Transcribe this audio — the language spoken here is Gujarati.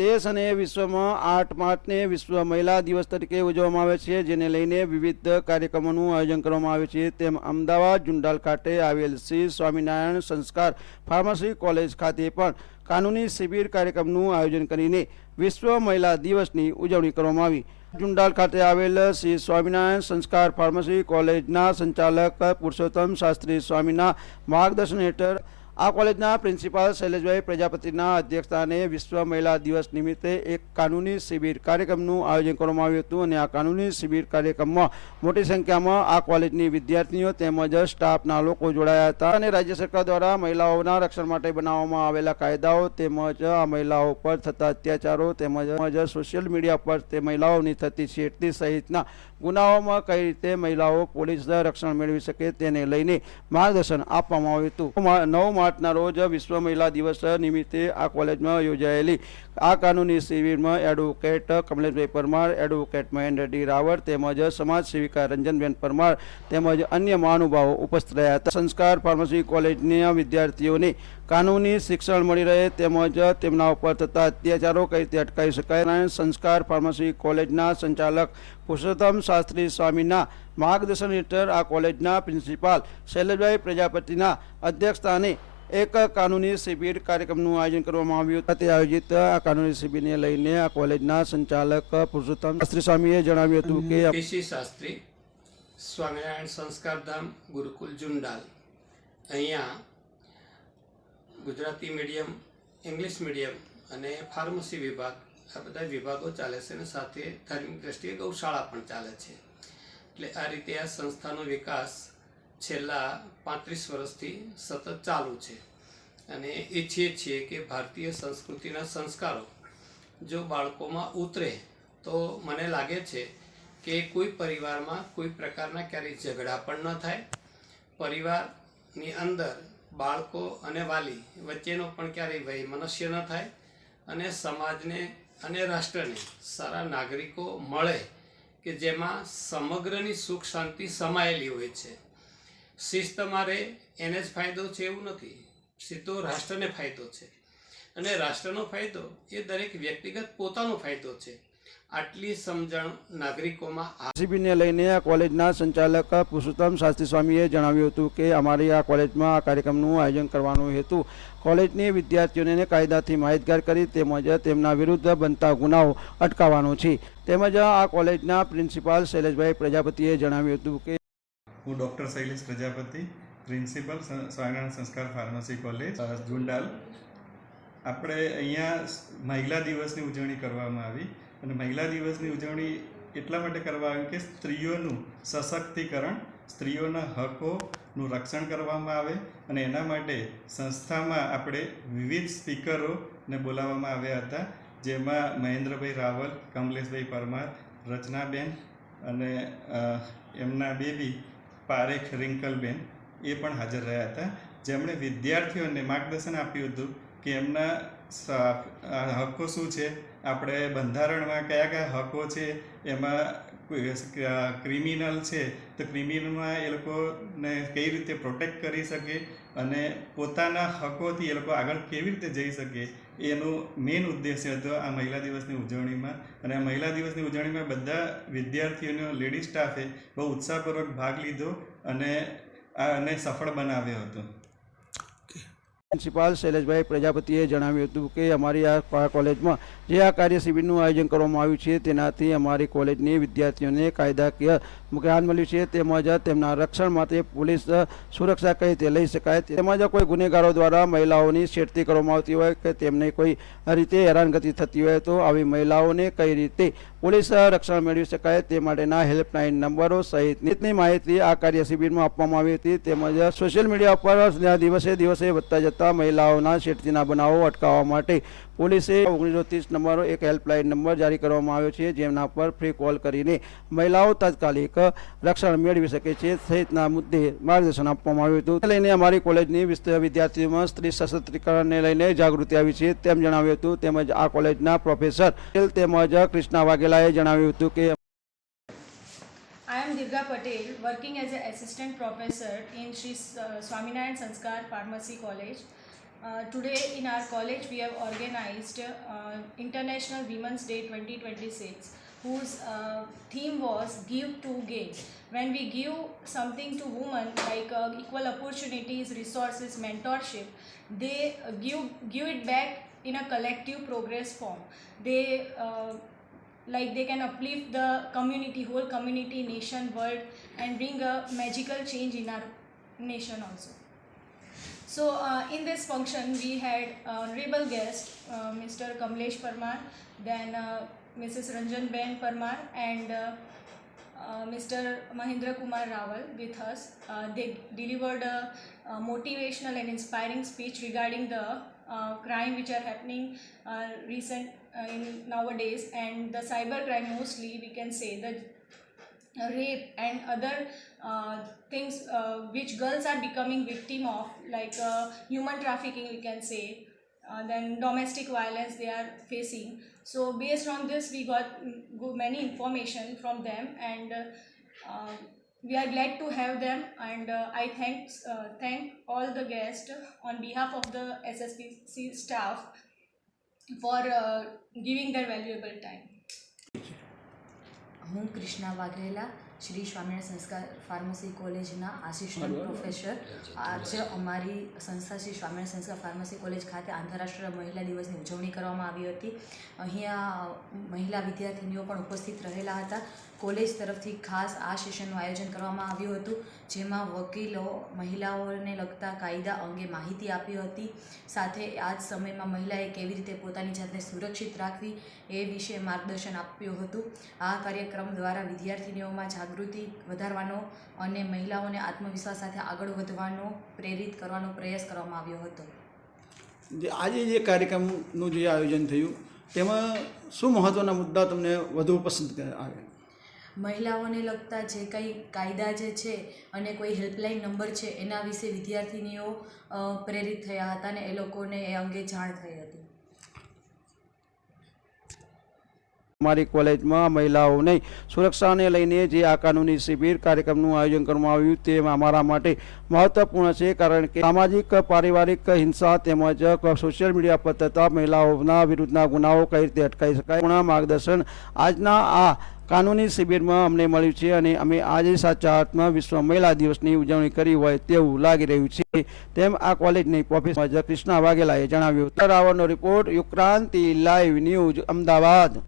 देश અને વિશ્વમાં 8 માર્ચને વિશ્વ મહિલા દિવસ તરીકે ઉજવવામાં આવે છે, જેને લઈને વિવિધ કાર્યક્રમોનું આયોજન કરવામાં આવે છે। તેમ અમદાવાદ જુંડાલ ખાતે આવેલ શ્રી સ્વામિનારાયણ સંસ્કાર ફાર્મસી કોલેજ ખાતે પણ કાનૂની શિબિર કાર્યક્રમનું આયોજન કરીને વિશ્વ મહિલા દિવસની ઉજવણી કરવામાં આવી। જુંડાલ ખાતે આવેલ શ્રી સ્વામિનારાયણ સંસ્કાર ફાર્મસી કોલેજના સંચાલક પુરુષોત્તમ શાસ્ત્રી સ્વામીના માર્ગદર્શન હેઠળ આ કોલેજના પ્રિન્સિપાલ શૈલેષભાઈ પ્રજાપતિના અધ્યક્ષસ્થાને વિશ્વ મહિલા દિવસ નિમિત્તે એક કાનૂની શિબિર કાર્યક્રમનું આયોજન કરવામાં આવ્યું હતું અને આ કાનૂની શિબિર કાર્યક્રમમાં મોટી સંખ્યામાં આ કોલેજની વિદ્યાર્થીઓ તેમજ સ્ટાફના લોકો જોડાયા હતા અને રાજ્ય સરકાર દ્વારા મહિલાઓના રક્ષણ માટે બનાવવામાં આવેલા કાયદાઓ તેમજ આ મહિલાઓ પર થતા અત્યાચારો તેમજ સોશિયલ મીડિયા પર તે મહિલાઓની થતી છેડતી સહિતના ગુનાઓમાં કઈ રીતે મહિલાઓ પોલીસ રક્ષણ મેળવી શકે તેને લઈને માર્ગદર્શન આપવામાં આવ્યું હતું। 9 માર્ચના રોજ વિશ્વ મહિલા દિવસ નિમિત્તે આ કોલેજમાં યોજાયેલી આ કાનૂની શિબિરમાં એડવોકેટ કમલેશભાઈ પરમાર, એડવોકેટ મહેન્દ્ર ડી રાવળ તેમજ સમાજ સેવિકા રંજનબેન પરમાર તેમજ અન્ય મહાનુભાવો ઉપસ્થિત રહ્યા હતા। સંસ્કાર ફાર્મસી કોલેજના વિદ્યાર્થીઓને કાનૂની શિક્ષણ મળી રહે તેમજ તેમના ઉપર થતા અત્યાચારો કઈ રીતે અટકાવી શકાય સંસ્કાર ફાર્મસી કોલેજના સંચાલક પુરુષોત્તમ શાસ્ત્રી સ્વામીના માર્ગદર્શન હેઠળ આ કોલેજના પ્રિન્સિપાલ શૈલેષભાઈ પ્રજાપતિના અધ્યક્ષસ્થાને એક કાનૂની શિબિર કાર્યક્રમનું આયોજન કરવામાં આવ્યું હતું। આયોજિત આ કાનૂની શિબિરને લઈને આ કોલેજના સંચાલક પુરુષોત્તમ શાસ્ત્રી સ્વામીએ જણાવ્યું હતું કે પીસી શાસ્ત્રી સ્વામિનારાયણ સંસ્કારધામ ગુરુકુલ જુંડાલ અહીંયા ગુજરાતી મીડિયમ, ઇંગ્લિશ મીડિયમ અને ફાર્મસી વિભાગ આ બધા વિભાગો ચાલે છે અને સાથે ધાર્મિક દ્રષ્ટિએ ગૌશાળા પણ ચાલે છે। એટલે આ રીતે આ સંસ્થાનો વિકાસ છેલ્લા 35 વર્ષથી સતત ચાલુ છે અને ઈચ્છીએ છીએ કે ભારતીય સંસ્કૃતિના સંસ્કારો જો બાળકોમાં ઉતરે તો મને લાગે છે કે કોઈ પરિવારમાં કોઈ પ્રકારના ક્યારેય ઝઘડા પણ ન થાય, પરિવારની અંદર બાળકો અને વાલી વચ્ચેનો પણ ક્યારેય વૈમનસ્ય ન થાય અને સમાજને અને રાષ્ટ્રને સારા નાગરિકો મળે કે જેમાં સમગ્રની સુખ શાંતિ સમાયેલી હોય છે। શિસ્તમાં રહે એને જ ફાયદો છે એવું નથી, સીધો રાષ્ટ્રને ફાયદો છે અને રાષ્ટ્રનો ફાયદો એ દરેક વ્યક્તિગત પોતાનો ફાયદો છે। આટલી સમજણ નાગરિકોમાં શિબિરને લઈને આ કોલેજના સંચાલક પુરુષોત્તમ શાસ્ત્રી સ્વામીએ જણાવ્યું હતું કે અમારી આ કોલેજમાં આ કાર્યક્રમનું આયોજન કરવાનો હેતુ કોલેજની વિદ્યાર્થીઓને કાયદાથી માહિતગાર કરી તેમજ તેમના વિરુદ્ધ બનતા ગુનાઓ અટકાવવાનો છે। તેમજ આ કોલેજના પ્રિન્સિપાલ શૈલેષભાઈ પ્રજાપતિએ જણાવ્યું હતું કે હું ડૉક્ટર શૈલેષ પ્રજાપતિ, પ્રિન્સિપલ સ્વામિનારાયણ સંસ્કાર ફાર્મસી કોલેજ જુંડાલ। આપણે અહીંયા મહિલા દિવસની ઉજવણી કરવામાં આવી અને મહિલા દિવસની ઉજવણી એટલા માટે કરવા આવી કે સ્ત્રીઓનું સશક્તિકરણ, સ્ત્રીઓના હકોનું રક્ષણ કરવામાં આવે અને એના માટે સંસ્થામાં આપણે વિવિધ સ્પીકરોને બોલાવવામાં આવ્યા હતા, જેમાં મહેન્દ્રભાઈ રાવલ, કમલેશભાઈ પરમાર, રચનાબેન અને એમના બેબી પારેખ રિંકલબેન એ પણ હાજર રહ્યા હતા, જેમણે વિદ્યાર્થીઓને માર્ગદર્શન આપ્યું હતું કે એમના હકો શું છે, આપણે બંધારણમાં કયા કયા હકો છે, એમાં ક્રિમિનલ છે તો ક્રિમિનલમાં એ લોકોને કઈ રીતે પ્રોટેક્ટ કરી શકે અને પોતાના હકોથી એ લોકો આગળ કેવી રીતે જઈ શકે એનો મેઇન ઉદ્દેશ્ય હતો આ મહિલા દિવસની ઉજવણીમાં। અને આ મહિલા દિવસની ઉજવણીમાં બધા વિદ્યાર્થીઓનો લેડી સ્ટાફે બહુ ઉત્સાહપૂર્વક ભાગ લીધો અને આને સફળ બનાવ્યો હતો। પ્રિન્સિપાલ શૈલેષભાઈ પ્રજાપતિએ જણાવ્યું હતું કે અમારી આ કોલેજમાં જે આ કાર્ય શિબિરનું આયોજન કરવામાં આવ્યું છે તેનાથી અમારી કોલેજની વિદ્યાર્થીઓને કાયદાકીય જ્ઞાન મળ્યું છે તેમજ તેમના રક્ષણ માટે પોલીસ સુરક્ષા કઈ રીતે લઈ શકાય તેમજ કોઈ ગુનેગારો દ્વારા મહિલાઓની છેડતી કરવામાં આવતી હોય કે તેમને કોઈ રીતે હેરાનગતિ થતી હોય તો આવી મહિલાઓને કઈ રીતે પોલીસ રક્ષણ મેળવી શકાય તે માટેના હેલ્પલાઇન નંબરો સહિતની માહિતી આ કાર્ય શિબિરમાં આપવામાં આવી હતી। તેમજ સોશિયલ મીડિયા પર દિવસે દિવસે વધતા જતા મહિલાઓના છેડતીના બનાવો અટકાવવા માટે પોલીસે 1930 નંબર એક હેલ્પલાઇન નંબર જારી કરવામાં આવ્યો છે, જેમના પર ફ્રી કોલ કરીને મહિલાઓ તાત્કાલિક રક્ષણ મેળવી શકે છે સહિતના મુદ્દે માર્ગદર્શન આપવામાં આવ્યું હતું। લઈને અમારી કોલેજની વિદ્યાર્થીઓમાં સ્ત્રી સશક્તિકરણને લઈને જાગૃતિ આવી છે તેમ જણાવ્યું હતું। તેમજ આ કોલેજના પ્રોફેસર તેમજ કૃષ્ણા વાઘેલાએ જણાવ્યું હતું કે I am Dirga Patel, working as an assistant professor in Sri Swaminarayan Sanskar Pharmacy College. Today in our college we have organized International Women's Day 2026, whose theme was Give to Gain. When we give something to women like equal opportunities, resources, mentorship, they give it back in a collective progress form. They they can uplift the community, whole community, nation, world, and bring a magical change in our nation also. So in this function we had honorable guest Mr. Kamlesh Parmar, then Mrs. Ranjan Ben Parmar, and Mr. Mahindra Kumar Rawal with us. They delivered a motivational and inspiring speech regarding the crime which are happening in nowadays, and the cyber crime, mostly we can say the rape and other things which girls are becoming victim of, like human trafficking we can say, then domestic violence they are facing. So based on this we got many information from them, and we are glad to have them, and I thank all the guests on behalf of the SSPC staff for giving their valuable time. હું કૃષ્ણા વાઘેલા, શ્રી સ્વામિનારાયણ સંસ્કાર ફાર્મસી કોલેજના આસિસ્ટન્ટ પ્રોફેસર. આજે અમારી સંસ્થા શ્રી સ્વામિનારાયણ સંસ્કાર ફાર્મસી કોલેજ ખાતે આંતરરાષ્ટ્રીય મહિલા દિવસની ઉજવણી કરવામાં આવી હતી. અહીંયા મહિલા વિદ્યાર્થીનીઓ પણ ઉપસ્થિત રહેલા હતા. કોલેજ તરફથી ખાસ આ સેશનનું આયોજન કરવામાં આવ્યું હતું, જેમાં વકીલો મહિલાઓને લગતા કાયદા અંગે માહિતી આપી હતી. સાથે આ જ સમયમાં મહિલાએ કેવી રીતે પોતાની જાતને સુરક્ષિત રાખવી એ વિશે માર્ગદર્શન આપ્યું હતું. આ કાર્યક્રમ દ્વારા વિદ્યાર્થીનીઓમાં જાગૃતિ વધારવાનો અને મહિલાઓને આત્મવિશ્વાસ સાથે આગળ વધવાનો પ્રેરિત કરવાનો પ્રયાસ કરવામાં આવ્યો હતો. આજે જે કાર્યક્રમનું જે આયોજન થયું તેમાં શું મહત્ત્વના મુદ્દા તમને વધુ પસંદ આવે? મહિલાઓને લગતા જે કંઈ કાયદા જે છે અને કોઈ હેલ્પલાઇન નંબર છે એના વિશે વિદ્યાર્થીનીઓ પ્રેરિત થયા હતા અને એ લોકોને એ અંગે જાણ થઈ હતી. અમારી કોલેજમાં મહિલાઓને સુરક્ષાને લઈને જે આ કાનૂની શિબિર કાર્યક્રમનું આયોજન કરવામાં આવ્યું તે અમારા માટે મહત્વપૂર્ણ છે, કારણ કે સામાજિક પારિવારિક હિંસા તેમજ સોશિયલ મીડિયા પર થતા મહિલાઓના વિરુદ્ધના ગુનાઓ કઈ રીતે અટકાવી શકાય પૂર્ણ માર્ગદર્શન આજના આ કાનૂની શિબિરમાં અમને મળ્યું છે, અને અમે આજે સાચા અર્થમાં વિશ્વ મહિલા દિવસની ઉજવણી કરી હોય તેવું લાગી રહ્યું છે, તેમ આ કોલેજની પ્રોફેસર કૃષ્ણા વાઘેલાએ જણાવ્યું. રાવળનો રિપોર્ટ, યુક્રાંતિ લાઈવ ન્યૂઝ, અમદાવાદ.